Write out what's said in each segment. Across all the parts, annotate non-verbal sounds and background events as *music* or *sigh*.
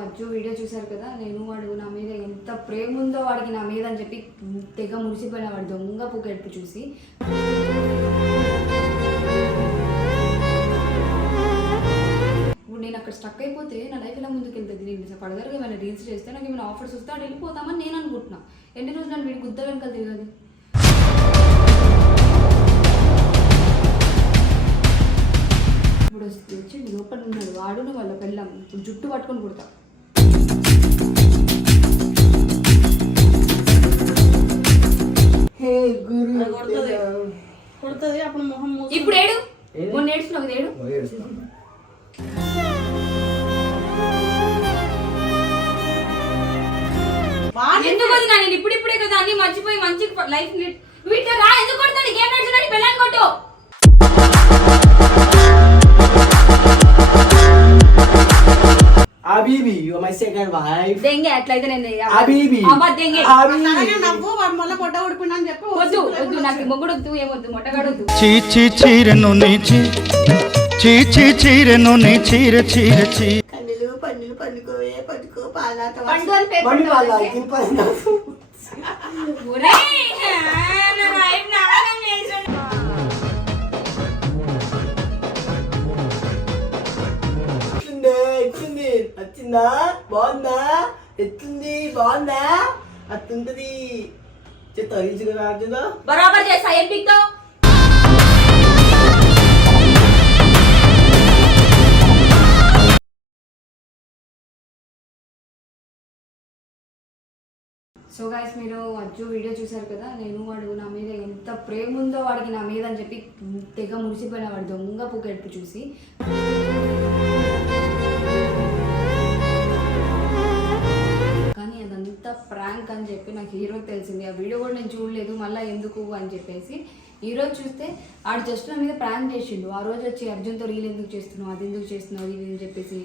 Ajju video చూశారు కదా నేను వాడు నా మీద ఎంత ప్రేమ ఉందో వాడికి నా మీద అని చెప్పి తెగ మురిసిపోయిన వాడు దొంగ పుకెట్టు చూసి. ఇప్పుడు నేను అక్కడ స్టక్ అయిపోతే నా లైఫ్ ఎలా ముందుకు వెళ్తుంది నేను ఫర్దర్గా ఏమైనా రీల్స్ చేస్తే నాకు ఏమైనా ఆఫర్స్ వస్తే అటు వెళ్ళిపోతామని నేను అనుకుంటున్నా. ఎన్ని రోజులు నన్ను వీడి గుద్ద వెనకాల తిరగదు ఇప్పుడు వచ్చి లోపల ఉన్నాడు వాడును వాళ్ళ పెళ్ళం జుట్టు పట్టుకొని కుడతాం. కొడుతుంది. కొడుతుంది అప్పుడు మొహం ఇప్పుడు ఏడు? మొన్న ఏడుస్తున్నావు కదా ఏడు? బాగా ఎందుకు వదినా నేను ఇప్పుడు ఇప్పుడే కదా అన్ని మర్చిపోయి మంచి లైఫ్ వీటిలో రా ఎందుకు కొడతాడు గేమ్ నడుచున్నాడు పెళ్ళాన్ని కొట్టు. అబీబీ యు మై సెకండ్ వైఫ్ దెంగే అట్లయితే నేను హబీబీ. అబ్బా దెంగే హబీబీ. నవ్వు వాడు మళ్ళీ పొట్ట ఊడిపోయినా అని చెప్పి వద్దు వద్దు నాకు మొగుడు వద్దు ఏమొద్దు మొట్టగాడొద్దు చీచి చీరెను నీచి చీచి చీరెను నీ చీర చీర చీ కన్నులు పన్నులు పన్నుకోవే పట్టుకో పాలాట పండు అని పేరు మణి వాళ్ళ. దీని పైన ఒరేయ్, నా life నాగం చేసాడు. ఎట్లుంది ఎట్లుంది? నచ్చిందా? బాగుందా? ఎట్లుంది? బాగుందా? అట్లుంటది. చెత్త బరాబర్ చేస్తా ఏం పీక్తావు సో గైస్ మీరు అజ్జు వీడియో చూశారు కదా నేను వాడు నా మీద ఎంత ప్రేమ ఉందో వాడికి నా మీద అని చెప్పి తెగ మురిసిపోయిన వాడు దొంగ పుకెట్టు చూసి. ప్రాంక్ అని చెప్పి నాకు హీరో తెలిసింది. ఆ వీడియో కూడా నేను చూడలేదు మళ్ళీ ఎందుకు అని చెప్పేసి. ఈరోజు చూస్తే ఆడు జస్ట్ నా మీద ప్రాంక్ చేసిండు. ఆ రోజు వచ్చి అర్జున్తో రీల్ ఎందుకు చేస్తున్నావు అది ఎందుకు చేస్తున్నావు అది ఇది అని చెప్పేసి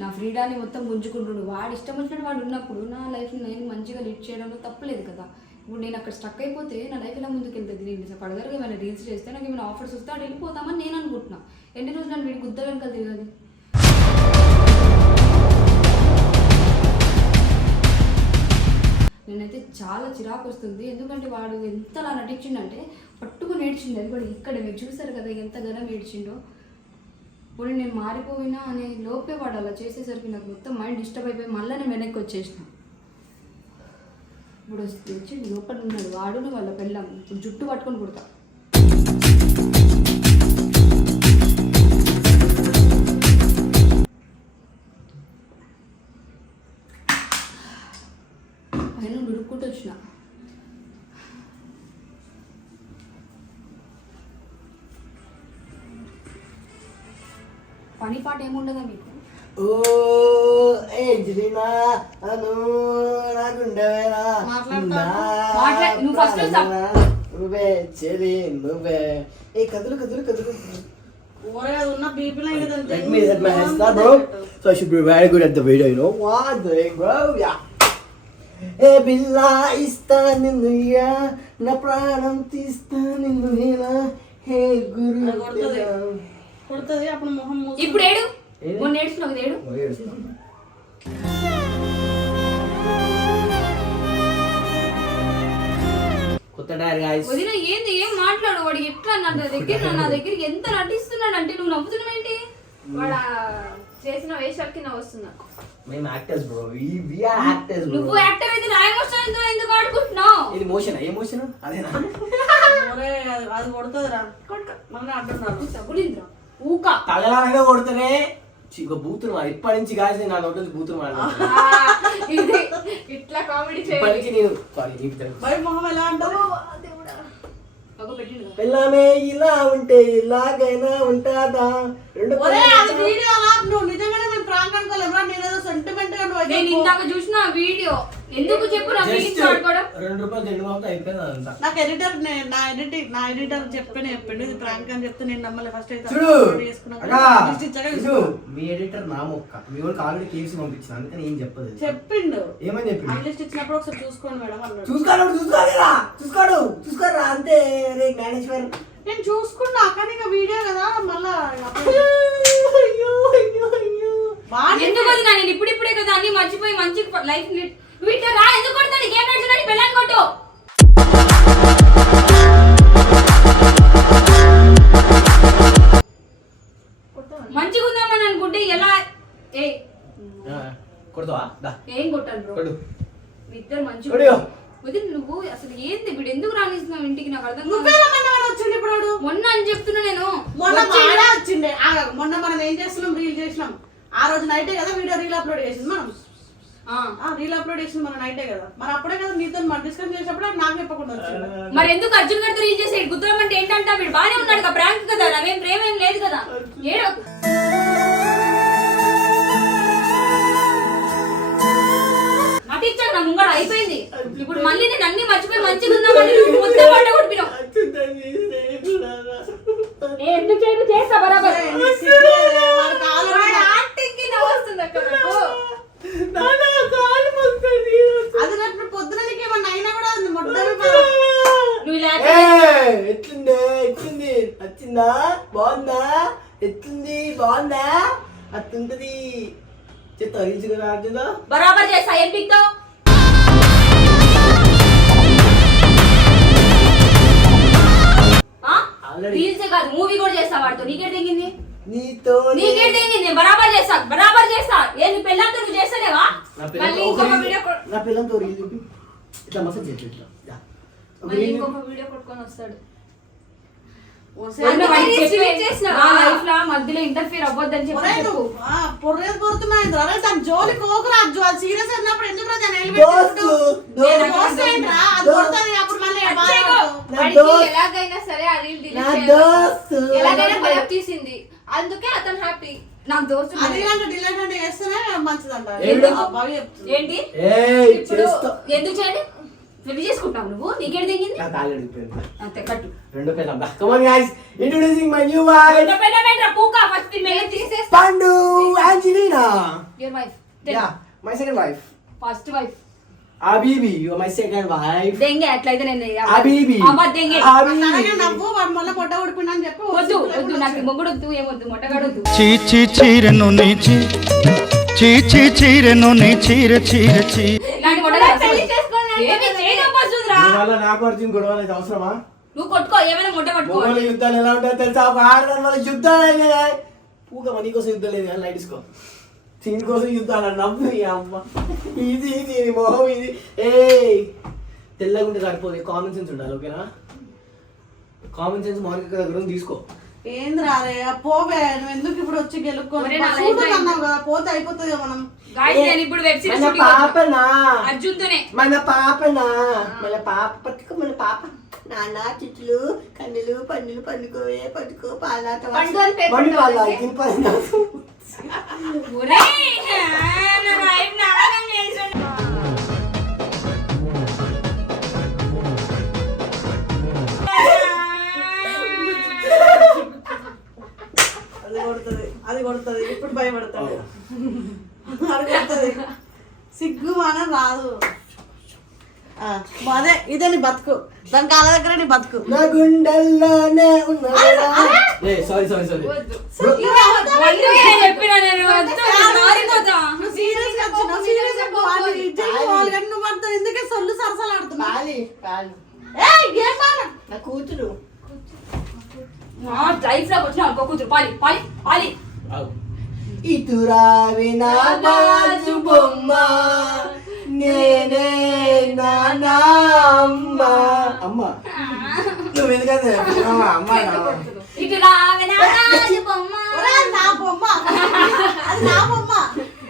నా ఫ్రీడాన్ని మొత్తం గుంజుకుంటుండు వాడు ఇష్టం వచ్చినట్టు వాడు ఉన్నప్పుడు నా లైఫ్ని నేను మంచిగా లీడ్ చేయడంలో తప్పలేదు కదా. ఇప్పుడు నేను అక్కడ స్టక్ అయిపోతే నా లైఫ్ ఎలా ముందుకు వెళ్తుంది నేను ఫర్దర్గా ఏమైనా రీల్స్ చేస్తే నాకు ఏమైనా ఆఫర్స్ వస్తే అటు వెళ్ళిపోతామని నేను అనుకుంటున్నా. ఎన్ని రోజులు నన్ను వీడి గుద్ద వెనకాల తిరగదు? నేనైతే చాలా చిరాకు వస్తుంది. ఎందుకంటే వాడు ఎంతలా నటించిండంటే పట్టుకుని ఏడ్చిండు అది కూడా ఇక్కడ మీరు చూసారు కదా ఎంత ఘనం ఏడ్చిండో. ఇప్పుడు నేను మారిపోయినా అనే లోపే వాడు అలా చేసేసరికి నాకు మొత్తం మైండ్ డిస్టర్బ్ అయిపోయి మళ్ళీ నేను వెనక్కి వచ్చేసిన. ఇప్పుడు వచ్చి లోపల ఉన్నాడు. వాడును వాళ్ళ పెళ్ళం. ఇప్పుడు జుట్టు పట్టుకొని కుడతా వచ్చిన పని పాట ఏముండదా మీకు ఓ నువ్వు చెప్. నువ్వే చెలి నువ్వే ఏ కదులు Let me set my hands now, bro. So I should be very good at the video, you know? What the heck, bro? Yeah. ఏ బిల్లా ఇస్తా నిన్ను యా నా ప్రాణం తీస్తా నిన్ను ఇలా హే గురు కొడుతుంది. అప్పుడు మొహం ఇప్పుడు ఏడు? ఏది? మొన్న ఏడుస్తున్నావు ఏడు? కొత్త డైర్ గాయస్ వదిన ఏంది? ఏం మాట్లాడు? వాడు ఎట్లా నా దగ్గర? నా దగ్గరికి ఎంత నటిస్తున్నాడు అంటే నువ్వు నవ్వుతున్నావు ఏంటి వాడు చేసిన వేషాలకి నా వస్తున్నా. మేము actors bro we are actors bro నువ్వు యాక్టర్ అయితే నా ఎమోషన్తో ఎందుకు ఆడుకుంటున్నావు? ఇది మోషన్ ఏ మోషన్ అదేనా? ఓరే అది అది కొడుతుంది రా మళ్ళీ అంటున్నారు తగులింద్రా. ఊక. తగలాగా కొడుతూనే ఇక బూతులు మాడు ఇప్పటి నుంచి గాయస్ నేను నా నోటి నుంచి బూతులు ఇది ఇట్లా కామెడీ చేయాలి నేను సారీ నీకు తెలుసు బయట మొహం ఎలా కదా. పిల్లమే ఇలా ఉంటే ఇలాగైనా ఉంటుందా? రెండు వీడియో నువ్వు నిజంగానే మేము ప్రాంక్ అనుకోలేము నేను ఏదో సెంటిమెంట్గా నేను ఇందాక చూసిన వీడియో. ఎందుకు చెప్పు నా ఫీలింగ్స్ ఆడుకోవడం రెండు రూపాయలు రెండు మాకు అయిపోయింది అదంతా నాకు ఎడిటర్ నా ఎడిటింగ్ నా ఎడిటర్ చెప్పిన చెప్పిండు. ఇది ప్రాంక్ అని చెప్తే నేను నమ్మలే. ఫస్ట్ అయితే చూడు చూడు. మీ ఎడిటర్ నా మొక్క. మీ వాళ్ళకి ఆల్రెడీ కేసు పంపించిన అందుకని ఏం చెప్పదు చెప్పిండు. ఏమని చెప్పింది ఆ లిస్ట్ ఇచ్చినప్పుడు ఒకసారి చూసుకోండి మేడం అన్నాడు. చూసుకోడు చూసుకోలేరా చూసుకోడు చూసుకోరా అంతే రే జ్ఞానేశ్వర్ నేను చూసుకున్నా కానీ ఇక వీడియో కదా మళ్ళా upload అయ్యో అయ్యో అయ్యో. వాడి- ఎందుకు నేను ఇప్పుడు ఇప్పుడే కదా అన్ని మర్చిపోయి మంచి లైఫ్ నువ్వు ఇట్లా రా ఎందుకు కొడతాను గేమ్ నడుచున్నాడు పెళ్ళాన్ని కొట్టు. మంచిగా ఉందామని అనుకుంటే ఎలా? ఏ కొడతావా? దా. ఏం కొట్టాలి బ్రో? కొడు. మీ ఇద్దరు మంచిగా కొడియో. వదిన నువ్వు అసలు ఏంది? ఇప్పుడు ఎందుకు రానిస్తున్నావు ఇంటికి? నాకు అర్థం కాదు. వచ్చిండు ఇప్పుడు వాడు. మొన్న అని చెప్తున్నా నేను. మొన్న వాడే వచ్చిండే. ఆగకు. మొన్న మనం ఏం చేస్తున్నాం? రీల్ చేసినాం. ఆ రోజు నైటే కదా వీడియో రీల్ అప్లోడ్ చేసింది మనం. రీల్ అప్లోడ్ చేసింది మన నైటే కదా. మరి అప్పుడే కదా నీతో మనం డిస్కస్ చేసినప్పుడు నాకు చెప్పకుండా వచ్చింది. మరి ఎందుకు అర్జున్ గారితో రీల్ చేసి గుర్తురం అంటే ఏంటంటే వీడు? బానే ఉన్నాడు కదా ప్రాంక్ కదా నావేం ప్రేమ ఏం లేదు కదా. ఏడో. నటించాడు నా ముంగడ అయిపోయింది. ఇప్పుడు మళ్ళీ నేను అన్ని మర్చిపోయి మంచిగా నువ్వు మొత్తం పంట కొట్టినావు నేను ఎందుకు చేస్తా బరాబర్ వాడికి ఆలోచన- వాడు యాక్టింగ్కి నవ్వుతుంది అక్క నాకు అది రేపు పొద్దున నీకు ఏమన్నా అయినా కూడా అది మొట్టమొదటి నువ్వు ఇలా ఏయ్, ఎట్లుంది ఎట్లుంది నచ్చిందా బాగుందా ఎట్లుంది బాగుందా అట్లుంటది చెత్త కదా అర్జునా బరాబర్ చేస్తా ఏం పిక్తావు. రీల్సే కాదు మూవీ కూడా చేస్తా వాడితో. నీకే తెగింది? నీతో నీకే తెగింది? నేను బరాబర్ చేస్తా బరాబర్ చేస్తా. ఏ నీ పెళ్ళంతో నువ్వు చేస్తలేవా? మళ్ళీ పిల్లలతో ఇంకొక వీడియో నా పిల్లలతో రీల్ చూపి ఇట్లా మసాజ్ చేయట్లేదు మళ్ళీ ఇంకొక వీడియో కొట్టుకొని వస్తాడు ఓసే అన్న అందుకే వాడికి నేను చెప్పే, స్వీట్ చేసినావా? నా లైఫ్లో మధ్యలో ఇంటర్ఫియర్ అవ్వద్దని చెప్పి పొర్రేది పొరుతున్నాయి అరే దాని జోలి కోకురా జో సీరియస్ అన్నప్పుడు ఎందుకు రా దాన్ని ఎలివేట్ దోస్తు, చేసుకుంటూ? దోస్తు. నేను దోస్తు. ఏంట్రా? అది అప్పుడు మళ్ళీ దోస్త్. ఎలాగైనా సరే ఆ రీల్. ఎలాగైనా తీసింది. అందుకే అతను హ్యాపీ నాకు దోస్తు డిలేట్ అంటే చేస్తేనే మంచిదంట. ఏంటి? ఎందుకు చేయండి? పెళ్ళి చేసుకుంటావు నువ్వు? నీకేం తెగింది? నాకు ఆల్రెడీ పోయింది అంతే కట్టు. రెండో అబ్బా. Come on guys introducing my new wife పెద్ద పెద్ద పెద్ద పూక ఫస్ట్ మెయిన్ తీసేస్తా? పండు Angelina your wife ya my second wife first wife అబీబీ you my second wife దెంగే అట్లయితే నేను అబీబీ అవ్వ దెంగే. అబీబీ నవ్వు వాడు మళ్ళీ పొట్ట ఊడిపోయినా అని చెప్పి. వద్దు వద్దు నాకు మొగుడు వద్దు ఏమొద్దు మొట్టగాడొద్దు చీచి చీరెను నీచి చీచి చీరెను నీ చీర చీర చీ. నాకు అర్జున్ గొడవ అనేది అవసరమా? నువ్వు కొట్టుకో ఏమైనా మొట్ట యుద్ధాలు ఎలా ఉంటాయో తెలుసా? ఒక ఆడదాని వల్ల యుద్ధాలు అయినాయి పూక మనీ కోసం యుద్ధం లేదు కానీ లైట్ తీసుకో. దీని కోసం యుద్ధాలు నవ్వు ఈ అమ్మ. ఇది ఇది ఇది మొహం ఇది. ఏ తెల్లగుంటే సరిపోదు కామన్ సెన్స్ ఉండాలి ఓకేనా? కామన్ సెన్స్ మార్కెట్ దగ్గర తీసుకో. ఏంది రారే పోవే నువ్వు ఎందుకు ఇప్పుడు వచ్చి గెలుక్కొని? ఒరే, నా life చూడు లో అన్నావు కదా పోతే అయిపోతుంది మనం. గాయస్ నేను ఇప్పుడు వెబ్ సిరీస్ మన పాపనా మన పాపనా మన పాప పట్టుకో మన పాప. నాన్న చిట్లు కన్నులు పన్నులు పన్నుకోవే పట్టుకో పాలాట అది కొడుతుంది అది కొడుతుంది ఇప్పుడు భయపడతాడు. అది కొడుతుంది. సిగ్గు మానం రాదు. ఆ, అదే ఇదే నీ బతుకు. దాని కాళ్ళ దగ్గర నీ బతుకు. నా గుండెల్లోనే ఏ సారీ సారీ చెప్పినా నేను. నువ్వు సీరియస్గా వచ్చినావు సీరియస్గా పోవాలి ఇజ్జత్ పోవాలి కానీ నువ్వు అంత ఎందుకే సొల్లు సరసాలు ఆడుతున్నావు ఏయ్, ఏం నా కూతురు. నా లైఫ్లోకి వచ్చిన ఇంకో కూతురు పాలి పాలి పాలి. ఇతురావి నా బాజు బొమ్మ నేనే నానా అమ్మ. అమ్మ. నువ్వు ఎందుకంటే అమ్మ అమ్మ నా. ఇటు రావే నా రాజు బొమ్మ. ఒరే, అది నా బొమ్మ. అది నా బొమ్మ.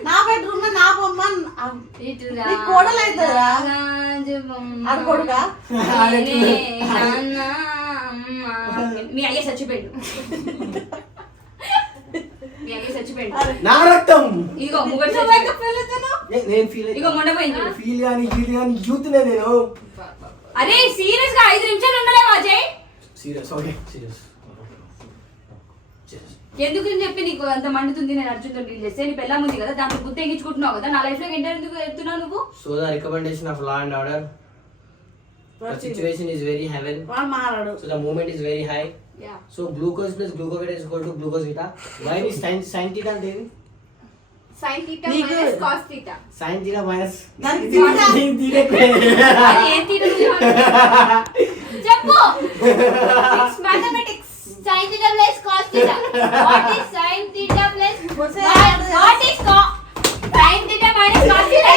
నా బెడ్రూమ్లో నా బొమ్మ ఇటు నీ కోడలు అవుతుందా? ఆడ కొడుకా? మీ అయ్య చచ్చిపోయాడు. మీ అయ్య చచ్చిపోయాడు. నా రక్తం. ఇగో ముగ్గురు నువ్వు చచ్చిపోయాడు. ఎక్కడ పెళ్ళితేను? నే- నేను ఫీల్ ఇగో మొండపోయింది ఫీల్ కానీ ఫీల్ కానీ యూత్ నే నేను. అరే సీరియస్గా ఐదు నిమిషాలు ఉండలేవా అజయ్? సీరియస్ ఓకే సీరియస్ ఎందుకు అని చెప్పి నీకు అంత మండుతుంది నేను అర్జున్తో డీల్ చేస్తే? నీ పెళ్ళం ఉంది కదా దాంట్లో గుర్తు ఎక్కించుకుంటున్నావు కదా నా లైఫ్లో ఎంటర్ ఎందుకు వెళ్తున్నావు నువ్వు? So recommendation of law and order The situation is very heaven. So the moment is very high. Yeah. So glucose plus glucose is equal to glucose beta. Why is sin sin theta then? Sin theta minus cos theta. Sin theta minus. Sin *laughs* theta. Sin theta. *laughs* చెప్పు mathematics sin theta plus cos theta what is sin theta plus what is sin theta minus cos theta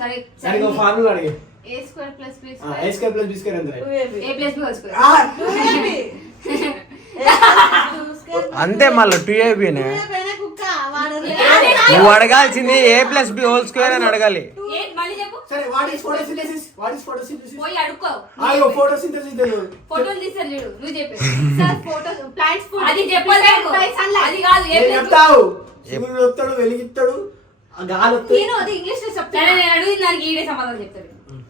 సరే సరే. ఇంకో formula అడిగి. ఏ square plus B ఆ, A square plus B square ఎంత two AB. a plus b whole square. ఆ, two AB. Two square అంతే మళ్ళీ two ఏబీనే నువ్వు అడగాల్సింది A plus B whole square అని అడగాలి. ఏ మళ్ళీ చెప్పు. సరే what is photosynthesis what is photosynthesis పోయి అడుక్కో. అయ్యో ఫోటోసింథసిస్ తెలియదు ఫోటోలు తీసారు చూడు నువ్వు చెప్పు. సార్ ఫోటో ప్లాంట్స్ ఫుడ్ అది కాదు ఏ నేను plus చెప్తావు. సూర్యుడు వస్తాడు వెలిగిస్తాడు. నేను అది ఇంగ్లీష్లో సరే చెప్తాను నేను అడిగిన దానికి ఈడే సమాధానం చెప్తాడు.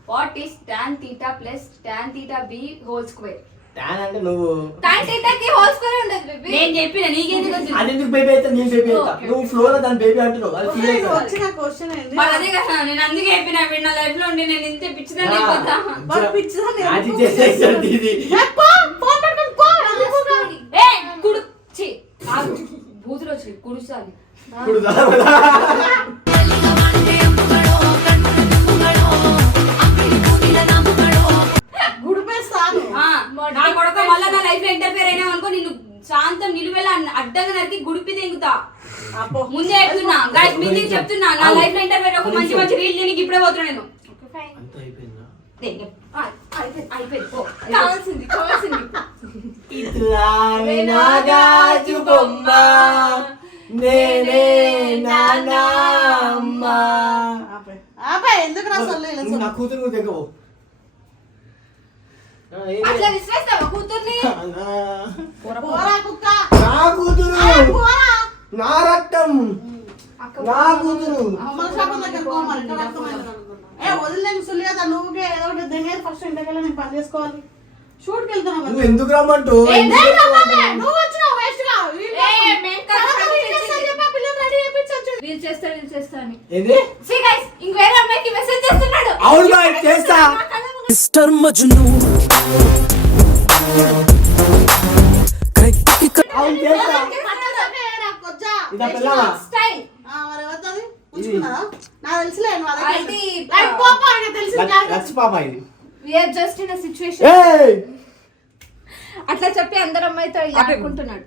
What is tan theta plus tan theta b whole square tan అంటే నువ్వు tan theta కి హోల్ స్క్వేర్ ఉండదు బేబీ నేను చెప్పిన నీకెందుకు వచ్చింది? అది ఎందుకు బేబీ అయితే నేను బేబీ అవుతా ఓకే. నువ్వు ఫ్లో లో దాని బేబీ అంటున్నావు. అది ఫీల్ నీకు అవుతా వచ్చిన క్వశ్చన్ ఏంది మరి అదే కదా నేను అందుకే చెప్పిన వీడు నా లైఫ్లో ఉండి నేను ఇంతే పిచ్చిదాన్ని అయిపోతా. వాడు పిచ్చిదాన్ని మ్యాజిక్ ఎందుకు చేసేసాడు ఇది. ఏ, పో, ఫోన్ పట్టుకొని పో, ఎందుకు పో? ఏ కుడు చి ఆగు. *laughs* బూతులు వచ్చి కుడుసాలి ఇప్పుడు చెప్తున్నా. గైస్ మీకు చెప్తున్నా. నా లైఫ్లో ఇంటర్ఫియర్ ఒక మంచి మంచి రీల్ దీనికి ఇప్పుడే పోతున్నా నేను. అంతా అయిపోయిందా. కావాల్సింది కావాల్సింది. ఇట్లానే బొమ్మ. నేనే. ఆపే, ఎందుకు సొల్లు నా? కూతురు దగ్గర అట్లా విశ్వేస్తావా కూతుర్ని ఏ వదిలేను సుల్లి కదా ఏదో ఒకటి దిగేది ఫస్ట్ ఇంటికెళ్ళి నేను పని చేసుకోవాలి. వెళ్తున్నావు. నువ్వు ఎందుకు రమ్మంటూ. నువ్వు వచ్చినావు గా. చేస్తా చేస్తా అని. ఏంది? సీ గైస్ ఇంకేరే అమ్మాయికి మెసేజ్ చేస్తున్నాడు. అవును చేస్తా. మిస్టర్ మజ్ను అవును చేస్తా. ఇదా పిల్లవా? స్టైల్ ఆ, మరి ఎవరిది? ఉంచుకున్నారా? తెలుసులే పోపా, ఇది. జస్ట్ ఇన్ సిచ్యువేషన్ అట్లా చెప్పి అందరు అమ్మాయితో ఇలా ఆడుకుంటున్నాడు